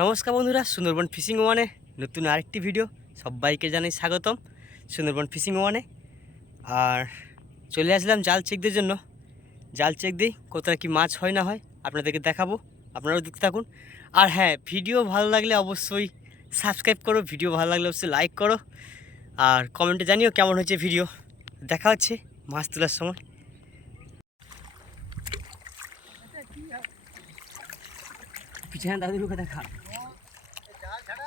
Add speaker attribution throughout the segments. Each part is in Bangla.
Speaker 1: নমস্কার বন্ধুরা, সুন্দরবন ফিশিং ওয়ানে নতুন আরেকটি ভিডিও। সবাইকে জানাই স্বাগতম সুন্দরবন ফিশিং ওয়ানে। আর চলে আসলাম জাল চেকদের জন্য। জাল চেক দিই, কোথায় কি মাছ হয় না হয়, আপনাদেরকে দেখাবো। আপনারাও দেখতে থাকুন। আর হ্যাঁ ভিডিও ভালো লাগলে অবশ্যই সাবস্ক্রাইব করো, ভিডিও ভালো লাগলে অবশ্যই লাইক করো। আর কমেন্টে জানিও কেমন হচ্ছে ভিডিও দেখা হচ্ছে মাছ তোলার সময়। পিছনে দাদুকে দেখা ডুবা জাল করছে ডুবা জাল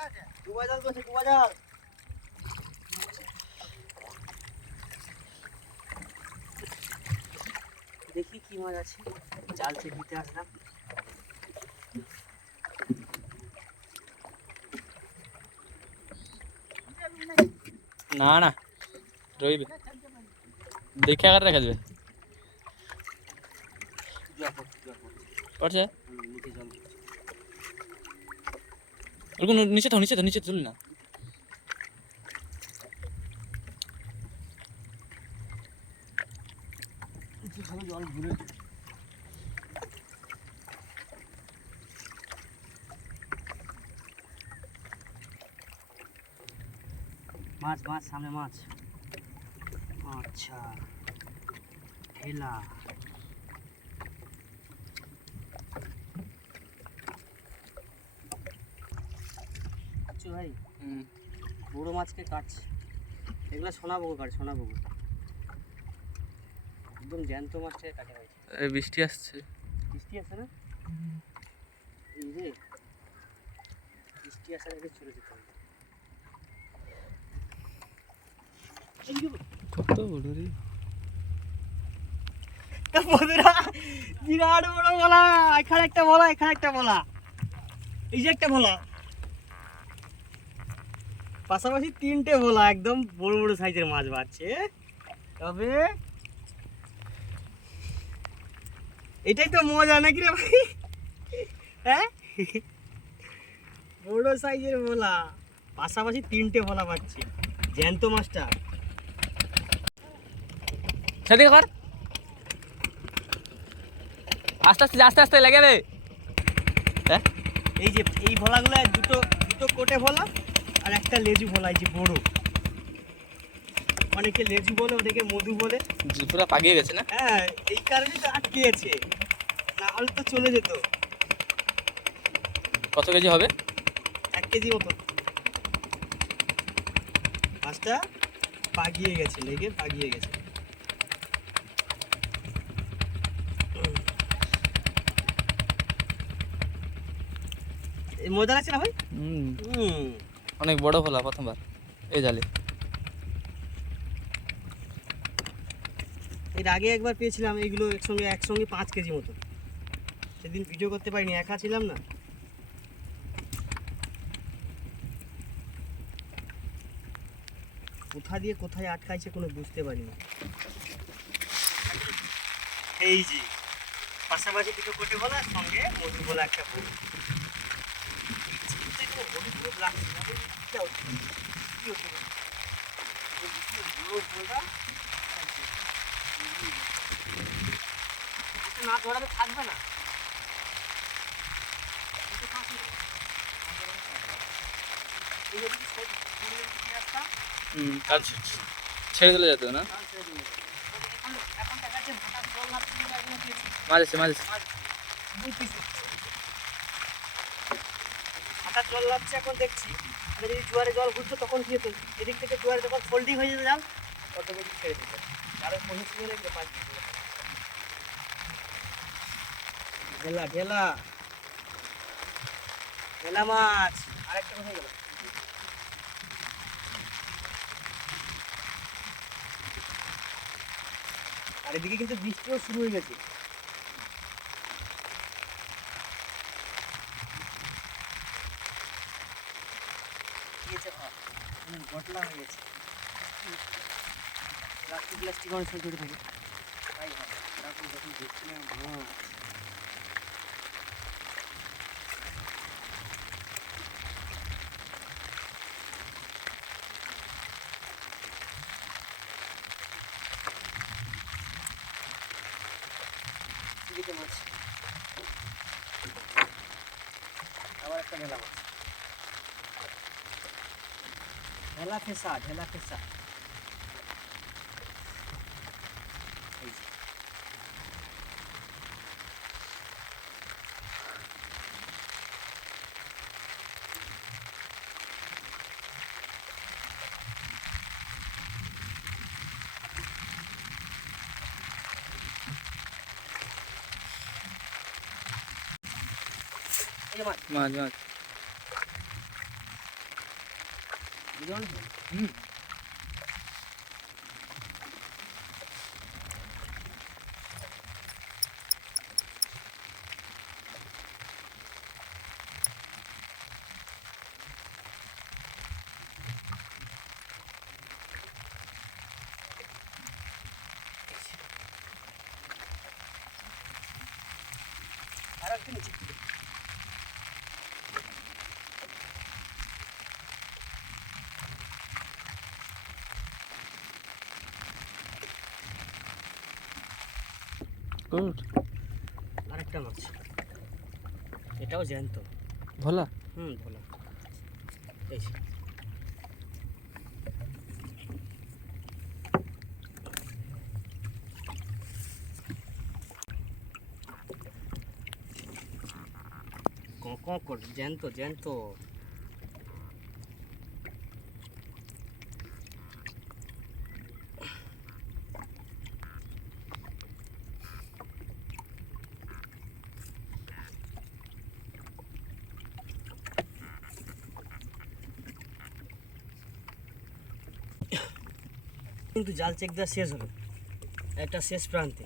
Speaker 1: দেখি কি মাছ আছে। জাল চেক দিতে আসলাম।
Speaker 2: না না রইবে। দেখে আগে রেখে দেবে। পড়ছে
Speaker 1: নিচে জল
Speaker 2: ওরকম নিচে তো নিচে তো নিচে তুলি না।
Speaker 1: জল ঘুরে মাছ মাছ, সামনে মাছ। আচ্ছা। ঠেলা। ভাই।
Speaker 2: হুম।
Speaker 1: বড় মাছকে কাটছে। এগুলো সোনা বগো কাটে সোনা বগো একদম জ্যান্ত মাছটাকে কাটে ভাই।
Speaker 2: বৃষ্টি আসছে।
Speaker 1: বৃষ্টি আছে না? এই রে বৃষ্টি আসার আগে চলে যেতে হবে
Speaker 2: কত বড় রে।
Speaker 1: বন্ধুরা বিরাট বড় বলা এখানে একটা বলা এখানে একটা বলা। এই যে একটা বলা। পাশাপাশি তিনটে ভোলা একদম বড় বড় সাইজের মাছ বাড়ছে। তবে এটাই তো মজা নাকি রে ভাই? হ্যাঁ? বড় সাইজের ভোলা পাশাপাশি তিনটে ভোলা পাচ্ছি জ্যান্ত মাছটা।
Speaker 2: সেদিকে কর। আস্তে আস্তে আস্তে আস্তে লেগে রে হ্যাঁ?
Speaker 1: এই যে এই ভোলাগুলো দুটো দুটো কোটে ভোলা আর একটা লেজু ভোলা এই যে বড়। অনেকে লেজু বলে ওদেরকে মধু বলে।
Speaker 2: পুরো পাকিয়ে গেছে না?
Speaker 1: হ্যাঁ এই কারণে তো আটকেছে। না হলে তো চলে যেত।
Speaker 2: কত কেজি হবে?
Speaker 1: এক কেজি মতো। মাছটা পাগিয়ে গেছে লেগে পাগিয়ে গেছে। এই মজা লাগছে না ভাই?
Speaker 2: হুম।
Speaker 1: হুম।
Speaker 2: অনেক বড় ফলা প্রথমবার। এই জালে।
Speaker 1: এর আগে একবার পেয়েছিলাম এইগুলো একসঙ্গে একসঙ্গে পাঁচ কেজি মতো। সেদিন ভিডিও করতে পারিনি, একা ছিলাম না। কোথা দিয়ে কোথায় আটকাইছে কোনো বুঝতে পারি পারিনি। এই যে, পাশাপাশি দুটো কোটে বলা সঙ্গে মধু বলা একটা বড় না ধরালে থাকবে না এটা থাকবে। এই যদি ছেড়ে- ছেড়ে যদি দিয়ে আসতাম,
Speaker 2: হুম আর ছেড়ে দিলে যেত না
Speaker 1: তাহলে ছেড়ে দিলে। এখন- এখন দেখা যাচ্ছে ভাটার জল না তুলে একদম পেয়েছি।
Speaker 2: মাছ আছে মাছ আছে
Speaker 1: মাছ দুই piece। ভাটার জল লাগছে এখন দেখছি। আর যদি জোয়ারে জল ঘুরতো তখন কি হতো এদিক থেকে জোয়ারে যখন ফোল্ডিং হয়ে যেত জাল অটোমেটিক ছেড়ে দিত আরও পজিশন রেখে পাঁচ ঢেলা ঢেলা ঢেলা মাছ। আরেকটা কোথায় গেল? আর এদিকে কিন্তু বৃষ্টিও শুরু হয়ে গেছে। হয়ে গেছে। প্লাস্টিক প্লাস্টিক অনেক সময় থাকে? তাই হয়। তারপর যখন দেখছিলাম মাছ। আবার একটা ঢেলা মাছ। ঢেলা ফেসা ঢেলা ফেসা এই যে। এই যে মাছ
Speaker 2: মাছ মাছ
Speaker 1: বুঝতে পারছ?
Speaker 2: হুম
Speaker 1: আর একটা নিচে
Speaker 2: গুড
Speaker 1: আরেকটা মাছ। এটাও জ্যান্ত।
Speaker 2: ভোলা?
Speaker 1: হুম ভোলা। এই। কক জ্যান্ত জ্যান্ত। কিন্তু জাল চেক দেওয়া শেষ হলো একটা শেষ প্রান্তে।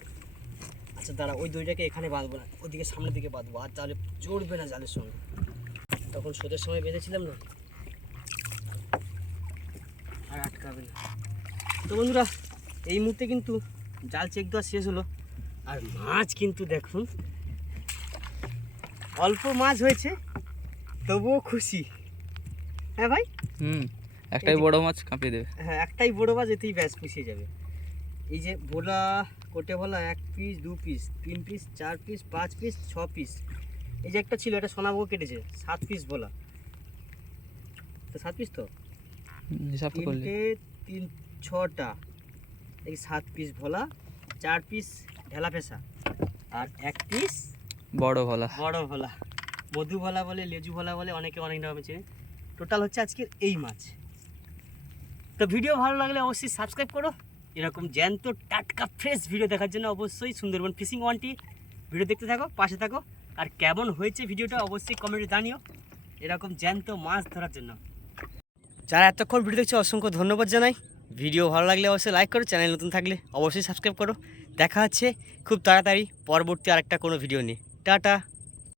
Speaker 1: আচ্ছা দাঁড়া, ওই দইটাকে এখানে বাঁধবো না, ওদিকে সামনের দিকে বাঁধবো, আর তাহলে চড়বে না জালের সঙ্গে। তখন স্রোতের সময় বেঁধেছিলাম না? আর আটকাবে না। তো বন্ধুরা, এই মুহূর্তে কিন্তু জাল চেক দেওয়া শেষ হলো। আর মাছ কিন্তু দেখুন, অল্প মাছ হয়েছে, তবুও খুশি। হ্যাঁ ভাই?
Speaker 2: হুম। একটাই বড় মাছ কাঁপিয়ে দেবে।
Speaker 1: হ্যাঁ একটাই বড় মাছ এতেই ব্যাস পুষিয়ে যাবে। এই যে ভোলা কোটে ভোলা এক পিস দু পিস তিন পিস চার পিস পাঁচ পিস ছ পিস এই যে একটা ছিল এটা সোনাভোগ কেটেছে সাত পিস ভোলা। তো সাত পিস তো?
Speaker 2: হিসাব করলি।
Speaker 1: তিন ছটা। এই সাত পিস ভোলা চার পিস ঢেলা পেশা আর এক পিস
Speaker 2: বড় ভোলা।
Speaker 1: বড় ভোলা। মধু ভোলা বলে লেজু ভোলা বলে অনেকে অনেক রকম চেনে। টোটাল হচ্ছে আজকের এই মাছ। তো ভিডিও ভালো লাগলে অবশ্যই সাবস্ক্রাইব করো। এরকম জ্যান্ত টাটকা ফ্রেশ ভিডিও দেখার জন্য অবশ্যই সুন্দরবন ফিশিং ওয়ানটি ভিডিও দেখতে থাকো, পাশে থাকো। আর কেমন হয়েছে ভিডিওটা অবশ্যই কমেন্টে জানিও। এরকম জ্যান্ত মাছ ধরার জন্য। যারা এতক্ষণ ভিডিও দেখছে, অসংখ্য ধন্যবাদ জানাই। ভিডিও ভালো লাগলে অবশ্যই লাইক করো চ্যানেল নতুন থাকলে অবশ্যই সাবস্ক্রাইব করো। দেখা হচ্ছে খুব তাড়াতাড়ি পরবর্তী আরেকটা কোনো ভিডিও নিয়ে। টাটা।